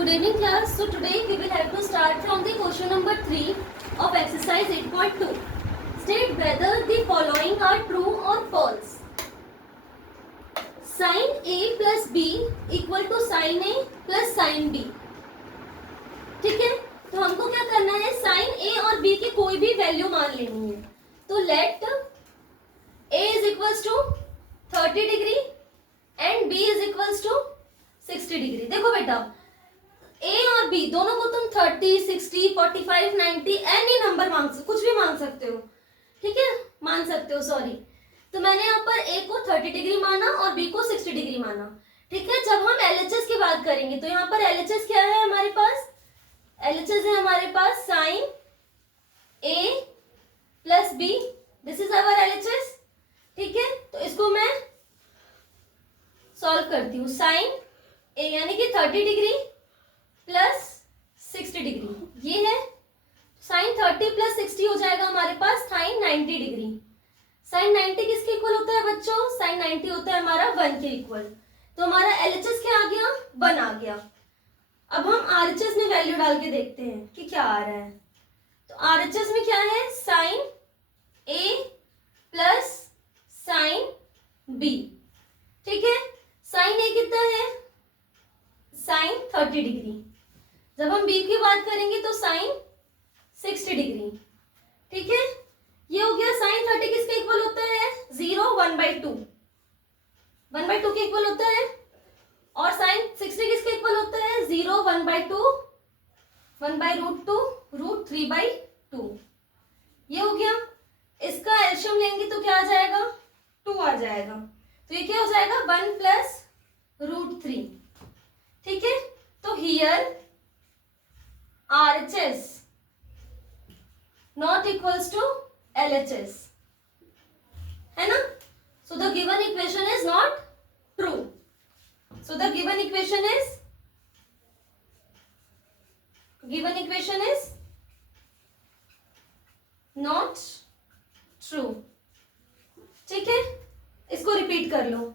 Good evening class. So today we will have to start from the question number 3 of exercise 8.2. State whether the following are true or false. Sin A plus B equal to sin A plus sin B. ठीक है, तो हमको क्या करना है, sin A और B की कोई भी वैल्यू मान लेनी है. तो let A is equals to 30 degree and B is equals to 60 degree. देखो बेटा, A और B दोनों को तुम 30, 60, 45, 90 एनी नंबर मांग सकते, कुछ भी मांग सकते हो. ठीक है, मान सकते हो, सॉरी. तो मैंने यहाँ पर A को 30 डिग्री माना और B को 60 डिग्री माना. ठीक है, जब हम LHS की बात करेंगे तो यहाँ पर LHS क्या है हमारे पास, LHS है हमारे पास sin A plus B. This is our LHS. ठीक है, तो इसको मैं सॉल्व करती हूँ. sin A यानी कि 30 डिग्री प्लस 60 डिग्री, ये है sin 30 प्लस 60 हो जाएगा हमारे पास sin 90 डिग्री. sin 90 किसके इक्वल होता है बच्चों, sin 90 होता है हमारा 1 के इक्वल. तो हमारा LHS क्या आ गया, 1 आ गया. अब हम RHS में वैल्यू डाल के देखते हैं कि क्या आ रहा है. तो RHS में क्या है, sin A plus sin B. ठीक है, sin A कितना है, sin 30 डिग्री. जब हम B की बात करेंगे तो sin 60 डिग्री. ठीक है, ये हो गया. sin 30 किसके इक्वल होता है, 0 1/2, 1/2 के इक्वल होता है. और sin 60 किसके इक्वल होता है, 0 1/2, 1/√2, √3/2. ये हो गया. इसका एलसीएम लेंगे तो क्या आ जाएगा, 2 आ जाएगा. तो ये क्या हो जाएगा, 1 प्लस √3. ठीक है, तो here RHS not equals to LHS है ना. So the given equation is not true. So the given equation is not true. ठीक है, इसको रिपीट कर लो.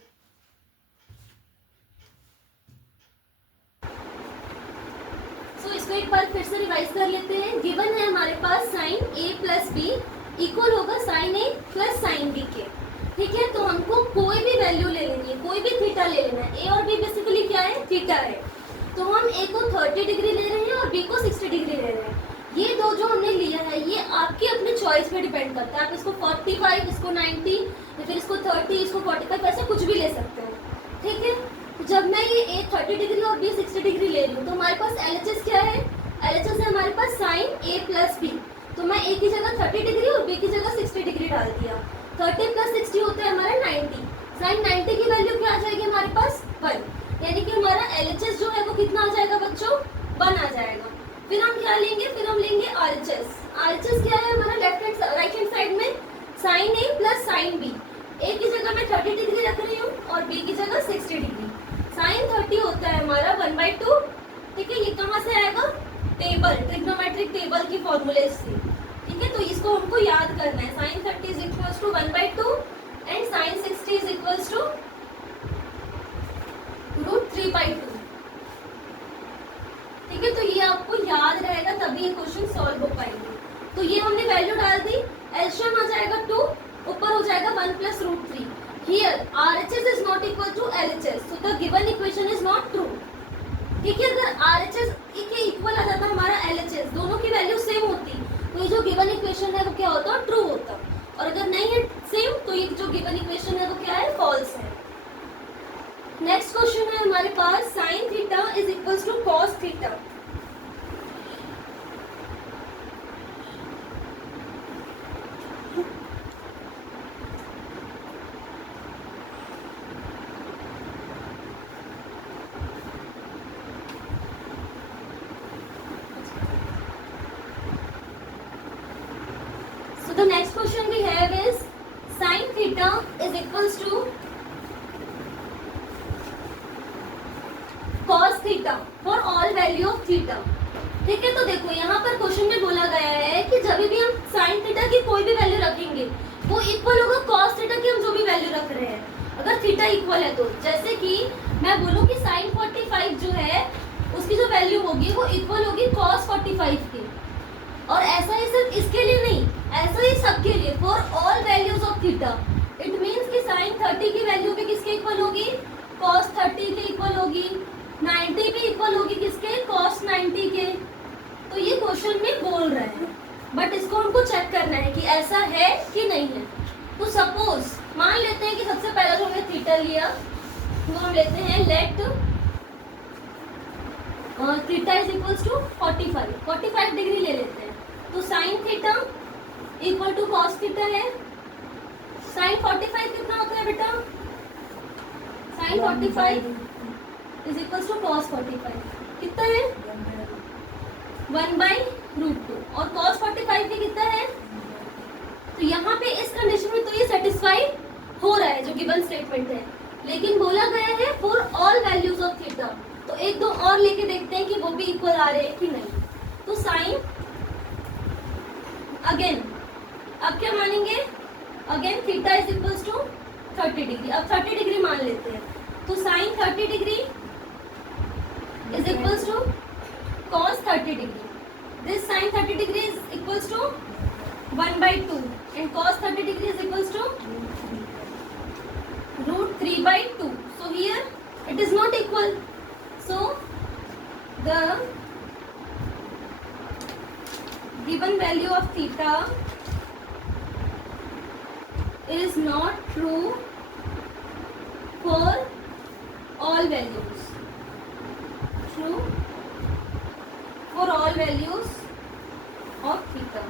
इसको एक बार फिर से रिवाइज कर लेते हैं. गिवन है हमारे पास sin A plus B equal होगा sin A plus sin B के. ठीक है, तो हमको कोई भी वैल्यू ले लेनी है, कोई भी थीटा ले लेना है. A और B बेसिकली क्या है, थीटा है. तो हम A को 30 डिग्री ले रहे हैं और B को 60 डिग्री ले रहे हैं. ये दो जो हमने लिया है ये आपकी अपने चॉइस पे डिपेंड करता है. आप इसको 45, इसको 90 या फिर इसको 30, इसको 45 ऐसा कुछ भी ले सकते हो. ठीक है, जब मैं ये A 30 डिग्री और B 60 डिग्री ले रही हूँ तो हमारे पास LHS क्या है, LHS है हमारे पास sin A प्लस B. तो मैं A की जगह 30 डिग्री और B की जगह 60 डिग्री डाल दिया. 30 प्लस 60 होता है हमारा 90. sin 90 की वैल्यू क्या आ जाएगी हमारे पास, 1. यानी कि हमारा LHS जो है वो कितना आ जाएगा बच्चों, 1 आ जाएगा. फिर हम क्या लेंगे, फिर हम लेंगे RHS. RHS क्या है हमारा राइट हैंड साइड में sin A plus sin B. A की जगह मैं 30 डिग्री रख रही हूँ और B की जगह 60 डिग्री. sin 30 होता है हमारा 1/2. ठीक है, ये कहाँ से आएगा, टेबल, ट्रिग्नोमेट्रिक टेबल की फॉर्मूले से. ठीक है, तो इसको हमको याद करना है. sin 30 is equals to 1/2 and sin 60 is equals to √3/2. ठीक है, तो ये आपको याद रहेगा तभी ये क्वेश्चन सॉल्व हो पाएंगे. तो ये हमने वैल्यू डाल दी. एलसीएम आ जाएगा 2, ऊपर हो जाएगा 1 plus √3. Here RHS is not equal to LHS, so the given equation is not true. ठीक है, अगर RHS के इक्वल आ जाता हमारा LHS, दोनों की वैल्यू सेम होती तो ये जो गिवन इक्वेशन है वो क्या होता, ट्रू होता. और अगर नहीं है सेम तो ये जो गिवन इक्वेशन है वो क्या है, फॉल्स है. नेक्स्ट क्वेश्चन है हमारे पास sin theta is equals to cos theta. The next question we have is sin theta is equals to cos theta for all value of theta. ठीक है, तो देखो यहाँ पर क्वेश्चन में बोला गया है कि जब भी हम sin थीटा की कोई भी वैल्यू रखेंगे वो इक्वल होगा cos थीटा की हम जो भी वैल्यू रख रहे हैं. अगर थीटा इक्वल है तो जैसे कि मैं बोलूँ कि sin 45 जो है उसकी जो वैल्यू होगी वो इक्वल होगी cos 45 के। और ऐसा ही सिर्फ इसके लिए नहीं, ऐसा ही सबके लिए, for all values of theta. It means कि साइन 30 की वैल्यू भी किसके इक्वल होगी, cos 30 के इक्वल होगी। 90 भी इक्वल होगी किसके, cos 90 के। तो ये क्वेश्चन में बोल रहा है, बट इसको हमको चेक करना है कि ऐसा है कि नहीं है। तो सपोज मान लेते हैं कि सबसे पहला जो हमने थीटा लिया वो हम लेते हैं let theta is equals to 45 degree ले लेते हैं। तो sine theta equal to cos theta है। साइन 45 कितना होता है बेटा, sine 45 is equals to cos 45 कितना है 1/√2 और cos 45 भी कितना है। तो यहाँ पे इस कंडीशन में तो ये सेटिस्फाइड हो रहा है जो गिवन स्टेटमेंट है, लेकिन बोला गया है for all values of theta. तो एक दो और लेके देखते हैं कि वो भी इक्वल आ रहे हैं कि नहीं। तो साइन अगेन, अब क्या मानेंगे, again theta is equals to 30 degree. अब 30 डिग्री मान लेते हैं। तो sine 30 degree is equals to cos 30 degree. This sin 30 degree is equals to 1/2 and cos 30 degree is equals to √3/2. So here it is not equal. So the given value of theta is not true for all values. True for all values of theta.